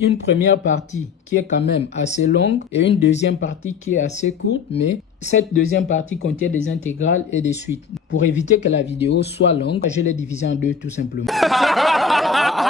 Une première partie qui est quand même assez longue et une deuxième partie qui est assez courte, mais cette deuxième partie contient des intégrales et des suites. Pour éviter que la vidéo soit longue, je l'ai divisée en deux tout simplement.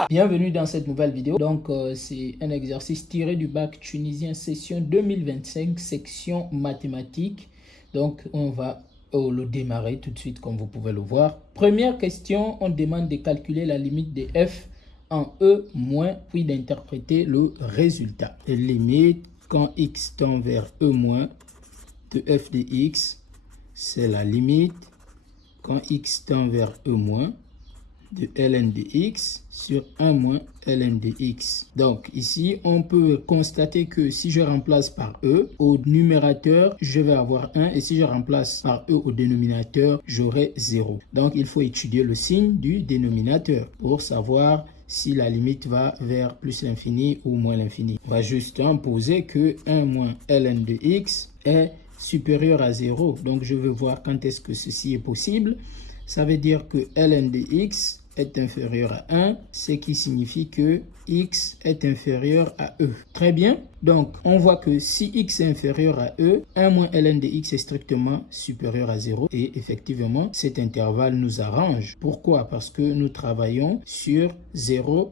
Bienvenue dans cette nouvelle vidéo. Donc, c'est un exercice tiré du bac tunisien session 2025, section mathématiques. Donc, on va le démarrer tout de suite comme vous pouvez le voir. Première question, on demande de calculer la limite de f en e moins, puis d'interpréter le résultat. Limite quand x tend vers e moins de f de x, c'est la limite quand x tend vers e moins de ln de x sur 1 moins ln de x. Donc ici, on peut constater que si je remplace par e au numérateur, je vais avoir 1 et si je remplace par e au dénominateur, j'aurai 0. Donc il faut étudier le signe du dénominateur pour savoir si la limite va vers plus l'infini ou moins l'infini. On va juste poser que 1 moins ln de x est supérieur à 0. Donc je veux voir quand est-ce que ceci est possible. Ça veut dire que ln de x est inférieur à 1, ce qui signifie que x est inférieur à e. Très bien. Donc, on voit que si x est inférieur à e, 1 moins ln de x est strictement supérieur à 0. Et effectivement, cet intervalle nous arrange. Pourquoi? Parce que nous travaillons sur 0e.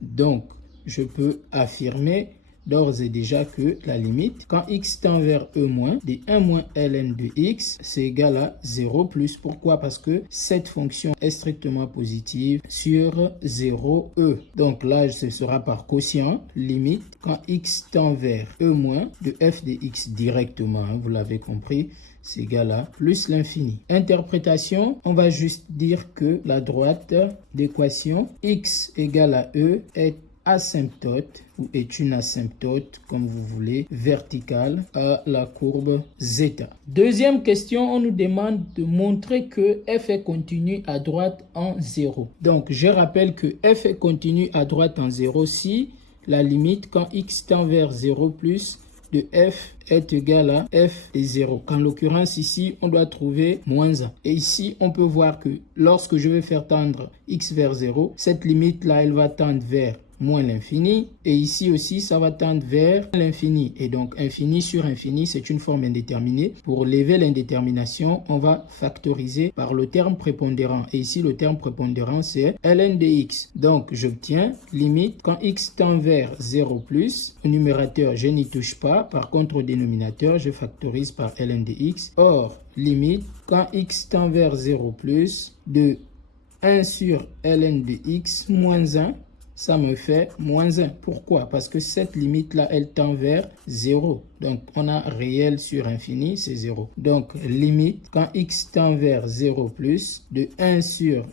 Donc, je peux affirmer d'ores et déjà que la limite, quand x tend vers e moins, de 1 moins ln de x, c'est égal à 0 plus. Pourquoi? Parce que cette fonction est strictement positive sur 0e. Donc là, ce sera par quotient, limite, quand x tend vers e moins, de f de x directement, hein, vous l'avez compris, c'est égal à plus l'infini. Interprétation, on va juste dire que la droite d'équation x égale à e est asymptote ou est une asymptote, comme vous voulez, verticale à la courbe zeta. Deuxième question, on nous demande de montrer que f est continu à droite en 0. Donc, je rappelle que f est continu à droite en 0 si la limite quand x tend vers 0 plus de f est égal à f de 0. En l'occurrence ici, on doit trouver moins 1. Et ici, on peut voir que lorsque je vais faire tendre x vers 0, cette limite-là, elle va tendre vers moins l'infini. Et ici aussi, ça va tendre vers l'infini. Et donc, infini sur infini, c'est une forme indéterminée. Pour lever l'indétermination, on va factoriser par le terme prépondérant. Et ici, le terme prépondérant, c'est ln de x. Donc, j'obtiens limite quand x tend vers 0 plus. Au numérateur, je n'y touche pas. Par contre, au dénominateur, je factorise par ln de x. Or, limite quand x tend vers 0 plus de 1 sur ln de x moins 1. Ça me fait moins 1. Pourquoi? Parce que cette limite-là, elle tend vers 0. Donc, on a réel sur infini, c'est 0. Donc, limite, quand x tend vers 0 plus, de 1 sur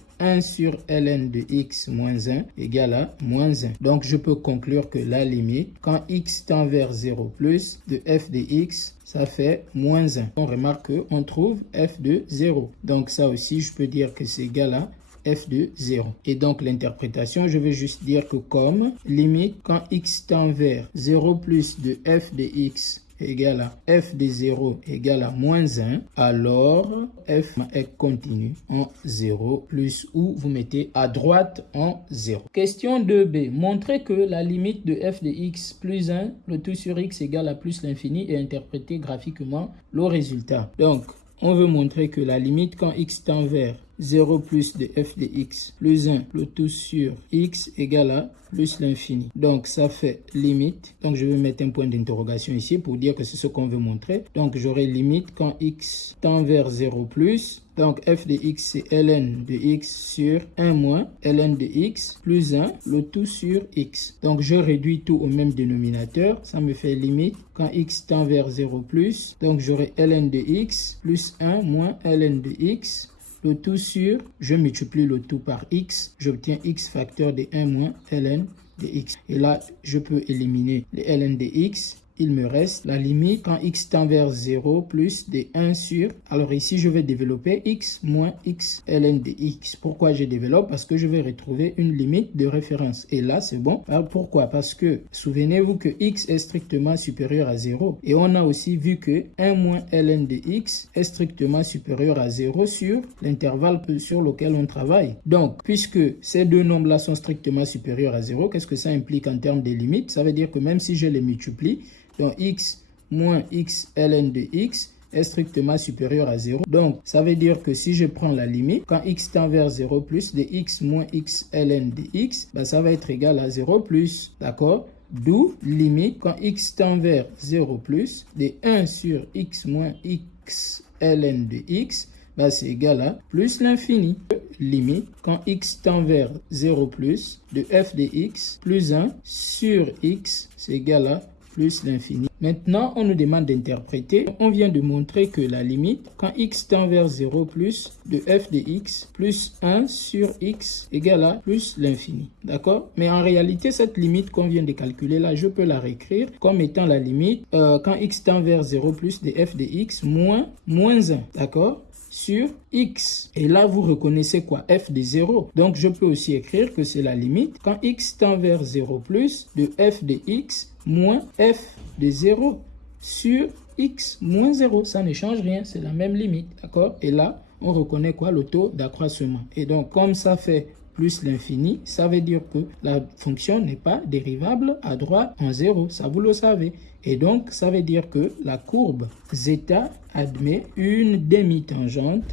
ln de x moins 1 égale à moins 1. Donc, je peux conclure que la limite, quand x tend vers 0 plus, de f de x, ça fait moins 1. On remarque qu'on trouve f de 0. Donc, ça aussi, je peux dire que c'est égal à f de 0. Et donc l'interprétation, je vais juste dire que comme limite quand x tend vers 0 plus de f de x égale à f de 0 égale à moins 1, alors f est continu en 0 plus ou vous mettez à droite en 0. Question 2b. Montrez que la limite de f de x plus 1, le tout sur x égale à plus l'infini et interpréter graphiquement le résultat. Donc, on veut montrer que la limite quand x tend vers 0 plus de f de x plus 1, le tout sur x égale à plus l'infini. Donc, ça fait limite. Donc, je vais mettre un point d'interrogation ici pour dire que c'est ce qu'on veut montrer. Donc, j'aurai limite quand x tend vers 0 plus. Donc, f de x, c'est ln de x sur 1 moins ln de x plus 1, le tout sur x. Donc, je réduis tout au même dénominateur. Ça me fait limite quand x tend vers 0 plus. Donc, j'aurai ln de x plus 1 moins ln de x. Le tout sur, je multiplie le tout par x, j'obtiens x facteur de 1 moins ln de x. Et là, je peux éliminer les ln de x il me reste la limite quand x tend vers 0 plus des 1 sur... Alors ici, je vais développer x moins x ln de x. Pourquoi je développe? Parce que je vais retrouver une limite de référence. Et là, c'est bon. Alors pourquoi? Parce que souvenez-vous que x est strictement supérieur à 0. Et on a aussi vu que 1 moins ln de x est strictement supérieur à 0 sur l'intervalle sur lequel on travaille. Donc, puisque ces deux nombres-là sont strictement supérieurs à 0, qu'est-ce que ça implique en termes de limites? Ça veut dire que même si je les multiplie, donc x moins x ln de x est strictement supérieur à 0. Donc, ça veut dire que si je prends la limite, quand x tend vers 0 plus de x moins x ln de x, ben, ça va être égal à 0 plus, d'accord? D'où limite quand x tend vers 0 plus de 1 sur x moins x ln de x, ben, c'est égal à plus l'infini. Limite quand x tend vers 0 plus de f de x plus 1 sur x, c'est égal à plus l'infini. Maintenant, on nous demande d'interpréter. On vient de montrer que la limite, quand x tend vers 0 plus de f de x plus 1 sur x égale à plus l'infini. D'accord? Mais en réalité, cette limite qu'on vient de calculer là, je peux la réécrire comme étant la limite quand x tend vers 0 plus de f de x moins 1. D'accord? Sur x. Et là, vous reconnaissez quoi? F de 0. Donc, je peux aussi écrire que c'est la limite quand x tend vers 0 plus de f de x moins f de 0 sur x moins 0. Ça ne change rien, c'est la même limite. D'accord? Et là, on reconnaît quoi? Le taux d'accroissement. Et donc, comme ça fait plus l'infini, ça veut dire que la fonction n'est pas dérivable à droite en 0. Ça, vous le savez. Et donc, ça veut dire que la courbe zeta admet une demi-tangente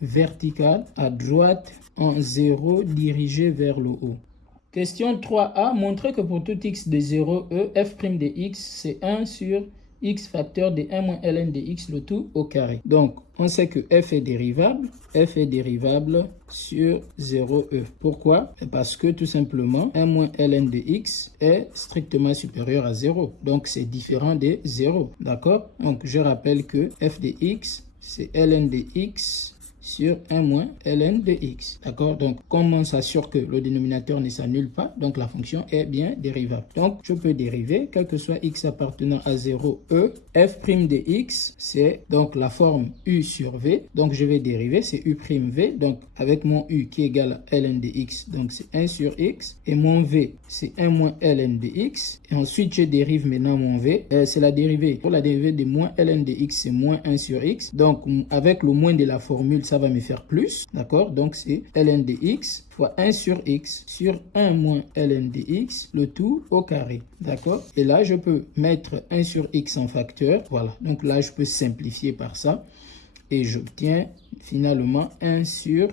verticale à droite en 0 dirigée vers le haut. Question 3a. Montrez que pour tout x de 0, f' de x, c'est 1 sur x facteur de 1 moins ln de x, le tout au carré. Donc, on sait que f est dérivable sur 0e. Pourquoi? Parce que tout simplement, 1 moins ln de x est strictement supérieur à 0. Donc, c'est différent de 0. D'accord? Donc, je rappelle que f de x, c'est ln de x sur 1 moins ln de x. D'accord? Donc, comme on s'assure que le dénominateur ne s'annule pas, donc la fonction est bien dérivable. Donc, je peux dériver, quel que soit x appartenant à 0, e, f' de x, c'est donc la forme u sur v. Donc, je vais dériver, c'est u' v. Donc, avec mon u qui est égal à ln de x, donc c'est 1 sur x. Et mon v, c'est 1 moins ln de x. Et ensuite, je dérive maintenant mon v. C'est la dérivée. Pour la dérivée de moins ln de x, c'est moins 1 sur x. Donc, avec le moins de la formule, ça va me faire plus, d'accord? Donc, c'est ln de x fois 1 sur x sur 1 moins ln de x, le tout au carré, d'accord? Et là, je peux mettre 1 sur x en facteur, voilà. Donc là, je peux simplifier par ça et j'obtiens finalement 1 sur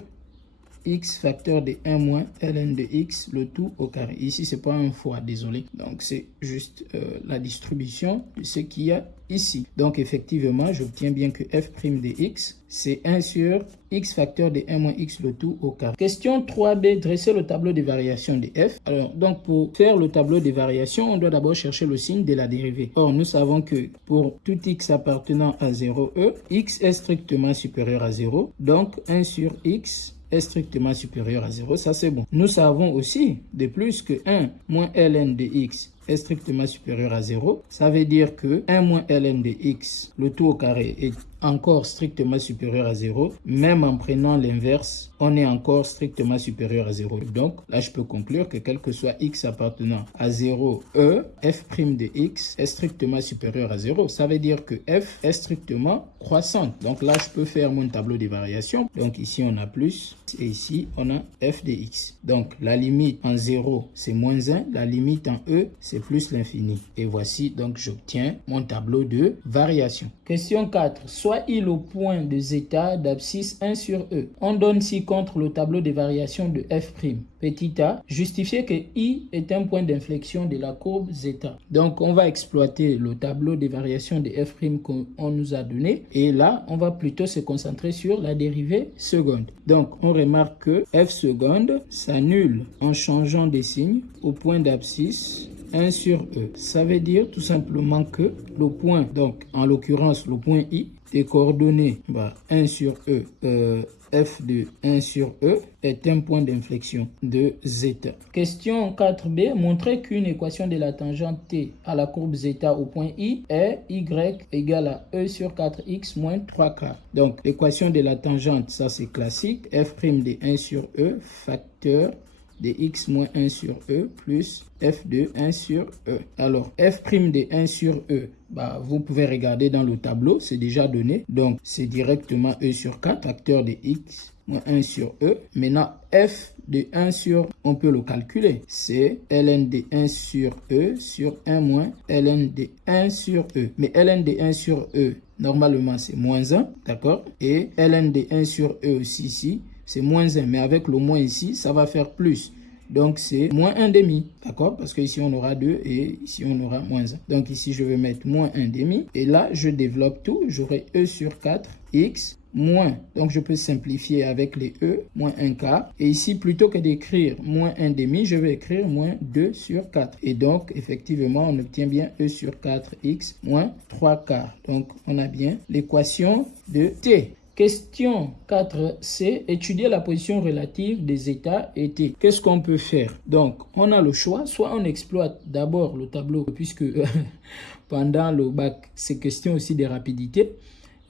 x facteur de 1 moins ln de x, le tout au carré. Ici, c'est pas un fois, désolé. Donc, c'est juste la distribution de ce qu'il y a ici. Donc, effectivement, j'obtiens bien que f' de x, c'est 1 sur x facteur de 1 moins x, le tout au carré. Question 3b, dresser le tableau de variation de f. Alors, donc, pour faire le tableau de variation, on doit d'abord chercher le signe de la dérivée. Or, nous savons que pour tout x appartenant à 0e, x est strictement supérieur à 0. Donc, 1 sur x est strictement supérieur à 0, ça c'est bon. Nous savons aussi de plus que 1 moins ln de x est strictement supérieur à 0. Ça veut dire que 1 moins ln de x, le tout au carré, est encore strictement supérieur à 0. Même en prenant l'inverse, on est encore strictement supérieur à 0. Donc là, je peux conclure que quel que soit x appartenant à 0, f' de x est strictement supérieur à 0. Ça veut dire que f est strictement croissante. Donc là, je peux faire mon tableau de variation. Donc ici, on a plus et ici, on a f de x. Donc la limite en 0, c'est moins 1. La limite en e, c'est plus l'infini. Et voici, donc j'obtiens mon tableau de variation. Question 4. Soit I le point de zeta d'abscisse 1 sur E. On donne ci-contre le tableau de variation de f'. Petit a, justifier que I est un point d'inflexion de la courbe zeta. Donc, on va exploiter le tableau de variation de f' qu'on nous a donné. Et là, on va plutôt se concentrer sur la dérivée seconde. Donc, on remarque que f seconde s'annule en changeant de signe au point d'abscisse 1 sur E. Ça veut dire tout simplement que le point, donc en l'occurrence le point I, des coordonnées, 1 sur E, f de 1 sur E est un point d'inflexion de zeta. Question 4b, montrer qu'une équation de la tangente t à la courbe zeta au point I est y égale à E sur 4x moins 3 quarts. Donc, l'équation de la tangente, ça c'est classique, f' de 1 sur E facteur de x moins 1 sur E plus f de 1 sur E. Alors, f' de 1 sur E, vous pouvez regarder dans le tableau, c'est déjà donné. Donc, c'est directement E sur 4, facteur de x moins 1 sur E. Maintenant, f de 1 sur, on peut le calculer, c'est ln de 1 sur E sur 1 moins ln de 1 sur E. Mais ln de 1 sur E, normalement, c'est moins 1, d'accord? Et ln de 1 sur E aussi ici, c'est moins 1, mais avec le moins ici, ça va faire plus. Donc, c'est moins 1 demi, d'accord? Parce que ici, on aura 2 et ici, on aura moins 1. Donc, ici, je vais mettre moins 1 demi. Et là, je développe tout. J'aurai E sur 4, x, moins. Donc, je peux simplifier avec les E, moins 1 quart. Et ici, plutôt que d'écrire moins 1 demi, je vais écrire moins 2 sur 4. Et donc, effectivement, on obtient bien E sur 4x moins 3 quarts. Donc, on a bien l'équation de t. Question 4c, étudier la position relative des états et t. Qu'est-ce qu'on peut faire? Donc, on a le choix, soit on exploite d'abord le tableau, puisque pendant le bac, c'est question aussi de rapidité.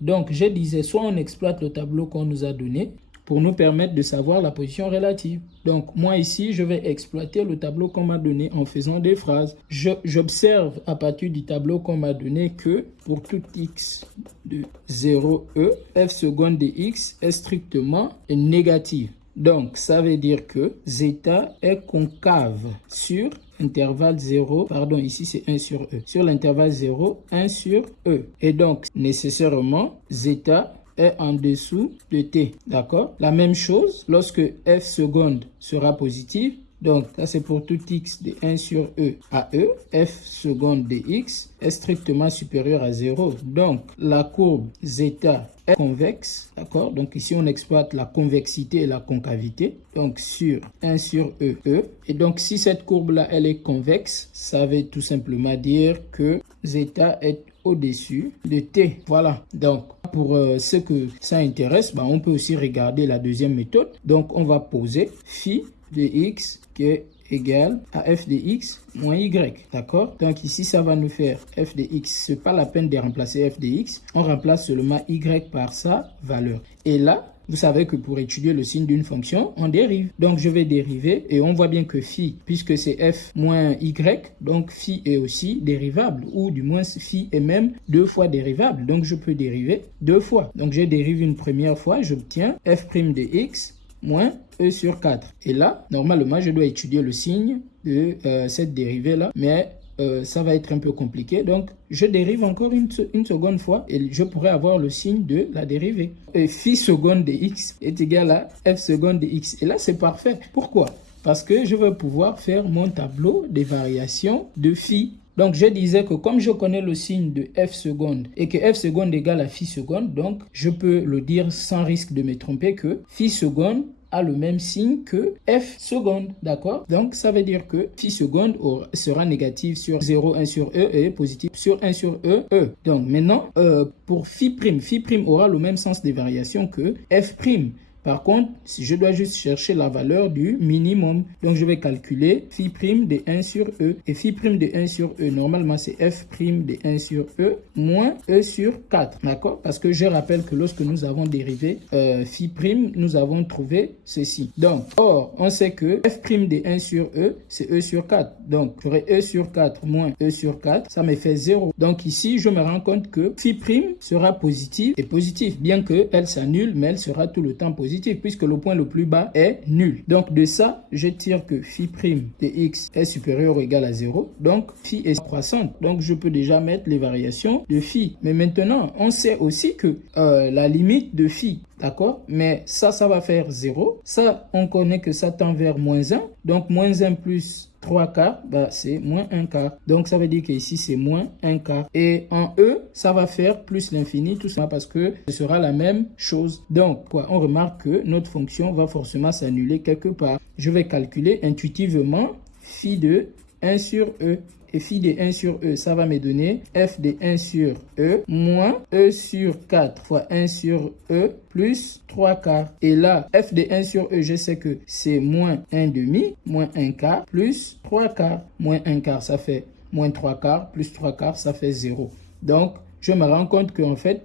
Donc, je disais, soit on exploite le tableau qu'on nous a donné pour nous permettre de savoir la position relative. Donc, moi ici, je vais exploiter le tableau qu'on m'a donné en faisant des phrases. J'observe à partir du tableau qu'on m'a donné que pour tout x de 0e, f seconde de x est strictement négative. Donc, ça veut dire que zeta est concave sur intervalle 0, pardon, ici c'est 1 sur E. Sur l'intervalle 0, 1 sur E. Et donc, nécessairement, zeta est en dessous de t, d'accord? La même chose, lorsque f seconde sera positive, donc ça c'est pour tout x de 1 sur E à E, f seconde de x est strictement supérieur à 0. Donc la courbe zeta est convexe, d'accord? Donc ici on exploite la convexité et la concavité, donc sur 1 sur E, E. Et donc si cette courbe-là elle est convexe, ça veut tout simplement dire que zeta est au-dessus de t. Voilà. Donc, pour ceux que ça intéresse, on peut aussi regarder la deuxième méthode. Donc, on va poser phi de x qui est égal à f de x moins y. D'accord? Donc, ici, ça va nous faire f de x. Ce n'est pas la peine de remplacer f de x. On remplace seulement y par sa valeur. Et là, vous savez que pour étudier le signe d'une fonction, on dérive. Donc, je vais dériver et on voit bien que phi, puisque c'est f moins y, donc phi est aussi dérivable, ou du moins phi est même 2 fois dérivable. Donc, je peux dériver 2 fois. Donc, je dérive une première fois, j'obtiens f' de x moins E sur 4. Et là, normalement, je dois étudier le signe de cette dérivée-là, mais ça va être un peu compliqué. Donc, je dérive encore une seconde fois et je pourrais avoir le signe de la dérivée. Et phi seconde de x est égal à f seconde de x. Et là, c'est parfait. Pourquoi? Parce que je vais pouvoir faire mon tableau des variations de phi. Donc, je disais que comme je connais le signe de f seconde et que f seconde égale à phi seconde, donc je peux le dire sans risque de me tromper que phi seconde a le même signe que f seconde, d'accord? Donc, ça veut dire que phi seconde sera négative sur 0, 1 sur E et positif sur 1 sur E, E. Donc, maintenant, pour phi prime aura le même sens de variation que f prime. Par contre, si je dois juste chercher la valeur du minimum, donc je vais calculer phi prime de 1 sur E. Et phi prime de 1 sur E, normalement, c'est f prime de 1 sur E moins E sur 4. D'accord? Parce que je rappelle que lorsque nous avons dérivé phi prime, nous avons trouvé ceci. Donc, or, on sait que f prime de 1 sur E, c'est E sur 4. Donc, j'aurai E sur 4 moins E sur 4, ça me fait 0. Donc ici, je me rends compte que phi prime sera positive et positive, bien qu'elle s'annule, mais elle sera tout le temps positive, puisque le point le plus bas est nul. Donc de ça, je tire que phi prime de x est supérieur ou égal à 0. Donc phi est croissante. Donc je peux déjà mettre les variations de phi. Mais maintenant, on sait aussi que la limite de phi, d'accord? Mais ça va faire 0. Ça, on connaît que ça tend vers moins 1. Donc moins 1 plus 3 quarts, c'est moins 1 quart. Donc, ça veut dire qu'ici, c'est moins 1 quart. Et en E, ça va faire plus l'infini, tout ça, parce que ce sera la même chose. Donc, on remarque que notre fonction va forcément s'annuler quelque part. Je vais calculer intuitivement phi de 1 sur E. et phi de 1 sur E, ça va me donner f de 1 sur E moins E sur 4 fois 1 sur E plus 3 quarts. Et là, f de 1 sur E, je sais que c'est moins 1 demi, moins 1 quart, plus 3 quarts. Moins 1 quart, ça fait moins 3 quarts, plus 3 quarts, ça fait 0. Donc, je me rends compte qu'en fait,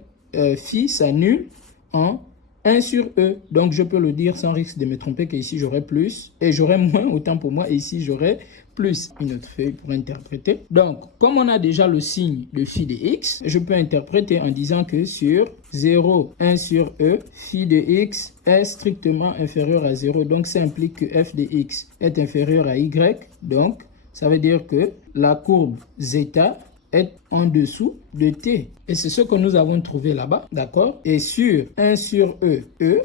phi s'annule en 1 sur E. Donc, je peux le dire sans risque de me tromper qu'ici, j'aurai plus et j'aurai moins, autant pour moi. Et ici, j'aurai plus. Une autre feuille pour interpréter. Donc, comme on a déjà le signe de phi de x, je peux interpréter en disant que sur 0, 1 sur E, phi de x est strictement inférieur à 0. Donc, ça implique que f de x est inférieur à y. Donc, ça veut dire que la courbe zeta est en dessous de t. Et c'est ce que nous avons trouvé là-bas, d'accord? Et sur 1 sur E,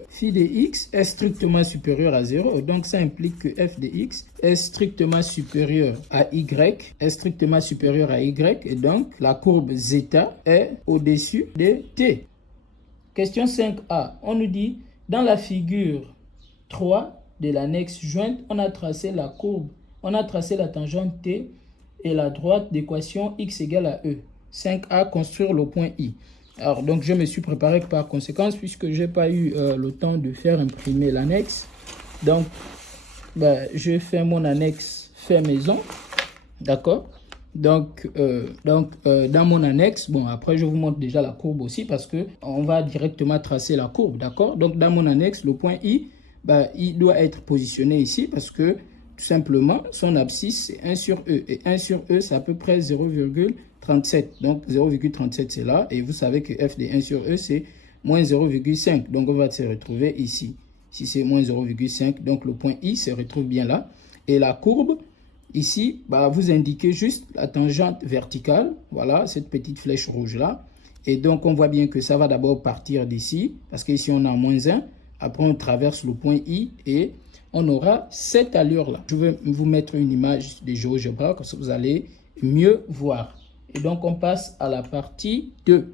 phi de x est strictement supérieur à 0. Donc, ça implique que f de x est strictement supérieur à y, Et donc, la courbe zeta est au-dessus de t. Question 5a. On nous dit, dans la figure 3 de l'annexe jointe, on a tracé la courbe, on a tracé la tangente t et la droite d'équation x égale à E. 5a, construire le point I. Alors, donc, je me suis préparé par conséquence, puisque je n'ai pas eu le temps de faire imprimer l'annexe. Donc, je fais mon annexe fait maison. D'accord? Donc, dans mon annexe, bon, après, je vous montre déjà la courbe aussi, parce qu'on va directement tracer la courbe. D'accord? Donc, dans mon annexe, le point I, il doit être positionné ici, parce que tout simplement, son abscisse, c'est 1 sur E. Et 1 sur E, c'est à peu près 0,37. Donc, 0,37, c'est là. Et vous savez que f de 1 sur E, c'est moins 0,5. Donc, on va se retrouver ici. Si c'est moins 0,5, donc le point I se retrouve bien là. Et la courbe, ici, vous indiquez juste la tangente verticale. Voilà, cette petite flèche rouge-là. Et donc, on voit bien que ça va d'abord partir d'ici. Parce qu'ici, on a moins 1. Après, on traverse le point I et on aura cette allure-là. Je vais vous mettre une image de GeoGebra, comme ça vous allez mieux voir. Et donc, on passe à la partie 2.